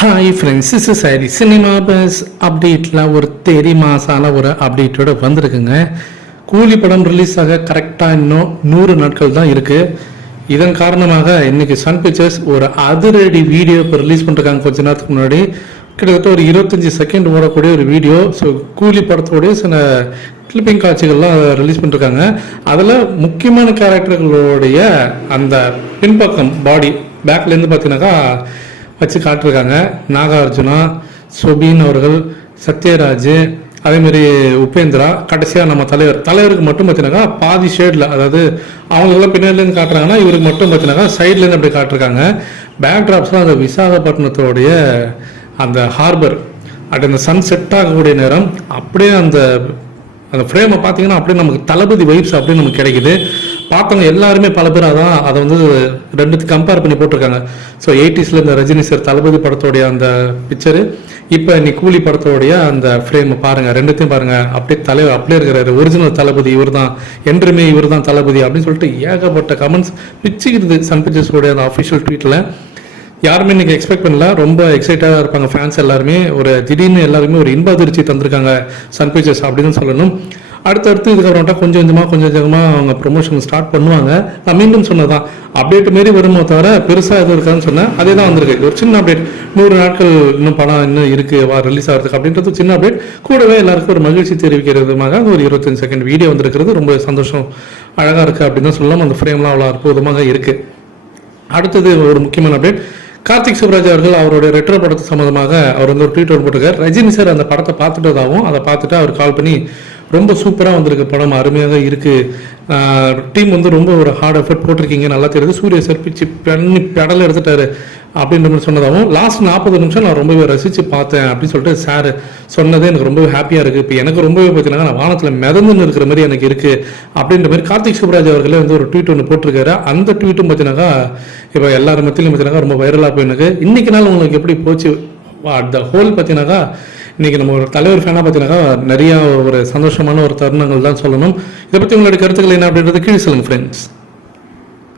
Hi friends, is sorry cinema bus அப்டேட்டில் ஒரு தெரி மாசான ஒரு அப்டேட்டோட வந்திருக்குங்க. கூலி படம் ரிலீஸ் ஆக கரெக்டாக இன்னும் 100 நாட்கள் தான் இருக்குது. இதன் காரணமாக இன்னைக்கு சன் பிக்சர்ஸ் ஒரு அதிரடி வீடியோ இப்போ ரிலீஸ் பண்ணிருக்காங்க. கொஞ்ச நேரத்துக்கு முன்னாடி கிட்டத்தட்ட ஒரு 25 செகண்ட் ஓடக்கூடிய ஒரு வீடியோ. ஸோ கூலி படத்தோடைய சில கிளிப்பிங் காட்சிகள்லாம் ரிலீஸ் பண்ணிருக்காங்க. அதில் முக்கியமான கேரக்டர்களுடைய அந்த பின்பக்கம் பாடி பேக்லேருந்து பார்த்தீங்கன்னாக்கா வச்சு காட்டிருக்காங்க. நாகார்ஜுனா, சுபீன் அவர்கள், சத்யராஜ், அதேமாரி உபேந்திரா, கடைசியாக நம்ம தலைவருக்கு மட்டும் பார்த்தீங்கன்னாக்கா பாதி ஷேடில், அதாவது அவங்களுக்குலாம் பின்னாடிலேருந்து காட்டுறாங்கன்னா இவருக்கு மட்டும் பார்த்தீங்கன்னாக்கா சைட்லேருந்து அப்படி காட்டிருக்காங்க. பேக்ட்ராப்ஸ்லாம் அந்த விசாகப்பட்டினத்தோடைய அந்த ஹார்பர் அப்படி அந்த சன் செட் ஆகக்கூடிய நேரம் அப்படியே அந்த ஃப்ரேமை பார்த்தீங்கன்னா அப்படியே நமக்கு தளபதி வைப்ஸ் அப்படியே நமக்கு கிடைக்குது. பார்த்தவங்க எல்லாருமே பல பேர் அதை வந்து ரெண்டுத்துக்கு கம்பேர் பண்ணி போட்டிருக்காங்க. ஸோ 80s இந்த ரஜினி சார் தளபதி படத்தோடைய அந்த பிக்சரு, இப்போ இன்னைக்கு கூலி படத்தோடைய அந்த ஃப்ரேமை பாருங்கள், ரெண்டுத்தையும் பாருங்கள். அப்படியே தலைவர் அப்படியே இருக்கிறாரு. ஒரிஜினல் தளபதி இவர் தான், என்றுமே இவர் தான் தளபதி அப்படின்னு சொல்லிட்டு ஏகப்பட்ட கமெண்ட்ஸ் பிச்சுக்கிறது சன் பிக்சர்ஸோடைய அந்த அஃபிஷியல் ட்வீட்டில். யாருமே இன்னைக்கு எக்ஸ்பெக்ட் பண்ணல. ரொம்ப எக்ஸைட்டாக இருப்பாங்க ஃபேன்ஸ் எல்லாருமே. ஒரு திடீர்னு எல்லாருமே ஒரு இன்ப அதிர்ச்சி தந்திருக்காங்க சன் பிக்சர்ஸ் அப்படின்னு சொல்லணும். அடுத்தடுத்து இதுக்கப்புறம்ட்டா கொஞ்சம் கொஞ்சமாக அவங்க ப்ரொமோஷன் ஸ்டார்ட் பண்ணுவாங்க. நான் மீண்டும் சொன்னதான் அப்டேட் மாரி வருமோ தவிர பெருசாக எதுவும் இருக்காதுன்னு சொன்னேன். அதே தான் வந்திருக்கு. ஒரு சின்ன அப்டேட், 100 நாட்கள் இன்னும் படம் இன்னும் இருக்குது ரிலீஸ் ஆகிறதுக்கு அப்படின்றது சின்ன அப்டேட். கூடவே எல்லாருக்கும் ஒரு மகிழ்ச்சி தெரிவிக்கிறதுமாக ஒரு 25 செகண்ட் வீடியோ வந்திருக்கிறது. ரொம்ப சந்தோஷம், அழகாக இருக்குது அப்படின்னு தான் சொல்லலாம். அந்த ஃப்ரேம்லாம் அவ்வளோ அற்புதமாக இருக்குது. அடுத்தது ஒரு முக்கியமான அப்டேட், கார்த்திக் சுப்ராஜ் அவர்கள் அவருடைய ரெட்ரோ படத்து சம்மந்தமாக அவர் வந்து ஒரு ட்வீட் போட்டிருக்காரு. ரஜினி சார் அந்த படத்தை பார்த்துட்டதாகவும் அதை பார்த்துட்டு அவர் கால் பண்ணி ரொம்ப சூப்பராக வந்திருக்கு படம், அருமையாக இருக்குது, டீம் வந்து ரொம்ப ஒரு ஹார்ட் எஃபர்ட் போட்டிருக்கீங்க, நல்லா தெரியுது, சூரிய சார் பிச்சு பெடல் எடுத்துட்டாரு அப்படின்ற மாதிரி சொன்னதாகவும், லாஸ்ட் 40 நிமிஷம் நான் ரொம்பவே ரசித்து பார்த்தேன் அப்படின்னு சொல்லிட்டு சார் சொன்னதே எனக்கு ரொம்பவே ஹாப்பியாக இருக்குது. இப்போ எனக்கு ரொம்பவே பார்த்தீங்கன்னா நான் வானத்தில் மிதந்துன்னு இருக்கிற மாதிரி எனக்கு இருக்குது அப்படின்ற மாதிரி கார்த்திக் சுப்ராஜ் அவர்களே வந்து ஒரு ட்வீட் ஒன்று போட்டிருக்காரு. அந்த ட்வீட்டும் பார்த்தீங்கன்னாக்கா இப்போ எல்லாரும் மத்தியிலும் பார்த்தீங்கன்னா ரொம்ப வைரலாக போயிருக்கு. இன்னைக்கு நாள் உங்களுக்கு எப்படி போச்சு த ஹோல் பார்த்தீங்கன்னாக்கா, இன்னைக்கு நம்ம ஒரு தலைவர் ஃபேனாக பார்த்தீங்கன்னாக்கா நிறைய ஒரு சந்தோஷமான ஒரு தருணங்கள் தான் சொல்லணும். இதை பற்றி உங்களுடைய கருத்துக்கள் என்ன அப்படின்றது கீழே சொல்லுங்கள் ஃப்ரெண்ட்ஸ்.